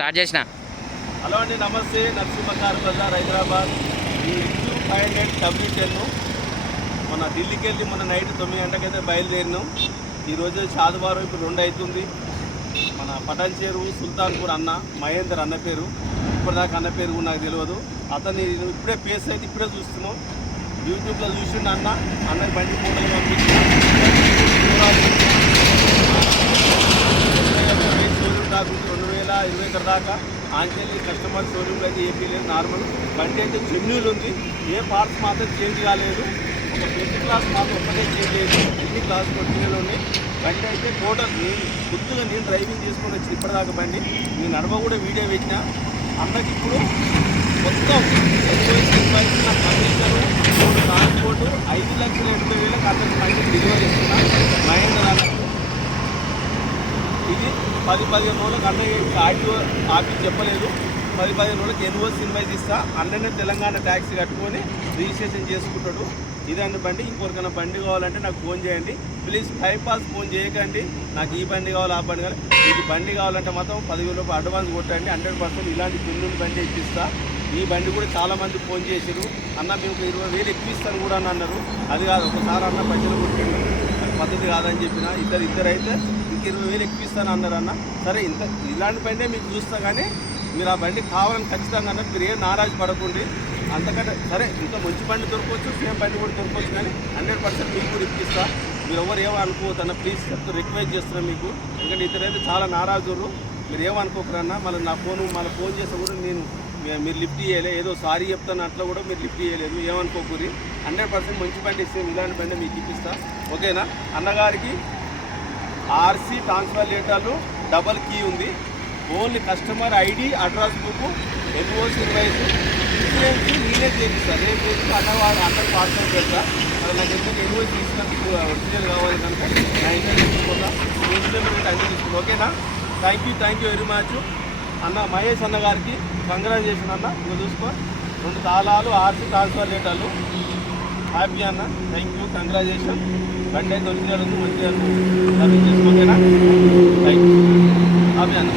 Start చేసిన. Hello అండి, నమస్తే. నరసింహకారు బజార్, హైదరాబాద్. ఈ XU500W10 మన ఢిల్లీకి వెళ్ళి మన నైట్ 9 గంటలకైతే బయలుదేరినాం. ఈరోజు షాదువారం ఇప్పుడు 2 అవుతుంది. మన పటాన్ చెరువు సుల్తాన్పూర్ అన్న మహేందర్ అన్న పేరు, ఇప్పటిదాకా అన్న పేరు కూడా నాకు తెలియదు. అతన్ని ఇప్పుడే ఫేస్ అయితే ఇప్పుడే చూస్తున్నాం. యూట్యూబ్లో చూసిండు అన్నకి బండి ఫోటోలు పంపించిన షోరూమ్ దాకా 2021 దాకా ఆంచెల్లి కస్టమర్ షోరూమ్లో అయితే ఏపీ లేదు. నార్మల్ బండి అయితే జెన్యూల్ ఉంది. ఏ పార్ట్స్ మాత్రం చేంజ్ కాలేదు. ఒక బెస్ట్ క్లాస్ మాత్రం ఒక్కటే చేంజ్ లేదు. అన్ని క్లాస్ కొట్టినలో ఉన్నాయి. బండి అయితే టోటల్ గుర్తుగా నేను డ్రైవింగ్ చేసుకొని వచ్చి ఇప్పటిదాకా బండి నేను నడవ కూడా వీడియో పెట్టిన. అన్నకి ఇప్పుడు మొత్తం ఫర్నిచరు ట్రాన్స్పోర్టు 5,80,000 అతనికి బండి డెలివరీ ఇస్తున్నా మహేంద్ర అన్నకు. ఇది 10-15 రోజులకు అన్నయ్య ఆడియో ఆఫీస్ చెప్పలేదు. 10-15 రోజులకు ఎన్ఓసి ఇన్వైజ్ ఇస్తా. అన్ననే తెలంగాణ ట్యాక్సీ కట్టుకొని రిజిస్ట్రేషన్ చేసుకుంటాడు. ఇదండి బండి. ఇంకొకరికైనా బండి కావాలంటే నాకు ఫోన్ చేయండి ప్లీజ్. టైంపాస్ ఫోన్ చేయకండి. నాకు ఈ బండి కావాలి, ఆ బండి కావాలి. మీకు బండి కావాలంటే మాత్రం 10,000 రూపాయలు అడ్వాన్స్ కొట్టండి. 100% ఇలాంటి జెన్యూన్ బండి ఇప్పిస్తా. ఈ బండి కూడా చాలామంది ఫోన్ చేశారు, అన్న మేము 20,000 ఎక్కిస్తాను కూడా అని అన్నారు. అది కాదు, ఒకసారి అన్న పైసలు కొట్టిండు, అది పద్ధతి కాదని చెప్పిన. ఇద్దరైతే ఇంక 20,000 ఎక్కిస్తాను అన్నారు. అన్న సరే, ఇలాంటి బండే మీకు చూస్తా, కానీ మీరు ఆ బండి కావాలని ఖచ్చితంగా అన్నారు. మీరు ఏం నారాజు పడకండి. అంతకంటే సరే, ఇంకా మంచి బండి దొరకవచ్చు, సేమ్ బండి కూడా దొరకవచ్చు, కానీ 100% మీకు కూడా ఇప్పిస్తా. మీరు ఎవరు ఏమో అనుకోవద్దన్న ప్లీజ్ చెప్తూ రిక్వెస్ట్ చేస్తున్నాను మీకు. ఎందుకంటే ఇద్దరైతే చాలా నారాజురు. మీరు ఏమనుకోకరన్నా. మళ్ళీ నా ఫోన్ చేస్తే కూడా నేను మీరు లిఫ్ట్ చేయలే, ఏదో సారీ చెప్తాను అట్లా కూడా మీరు లిఫ్ట్ చేయలేదు. ఏమనుకోకూరి. 100% మంచి బండి ఇస్తే ఇలాంటి బండి మీకు ఇప్పిస్తా. ఓకేనా? అన్నగారికి ఆర్సీ ట్రాన్స్ఫర్ లెటర్లు డబల్ కీ ఉంది. Only customer ID, address book, NOC invoice, insurance నేనే చేపిస్తాను. నేను చేసి అన్నకు వాట్సాప్ పెడతా. మరి నాకు ఎందుకు ఎన్ఓసి తీసుకున్నందుకు ఒరిజినల్ కావాలి కనుక నా ఇంట్లో తీసుకుపోతా. ఒరిజినల్ కూడా అన్నీ తీసుకుంటా. ఓకేనా? థ్యాంక్ యూ వెరీ మచ్ అన్న. మహేష్ అన్న గారికి కంగ్రాచులేషన్ అన్న. నువ్వు చూసుకో, 2 తాళాలు, ఆర్సీ ట్రాన్స్ఫర్ లెటర్లు. హ్యాపీ అన్న. Thank you, congratulation. బండి అయితే ఒరిజినల్ ఉంది, మంచిగా సర్వీస్ చేసుకో. ఓకేనా? Thank you. హ్యాపీ అన్న.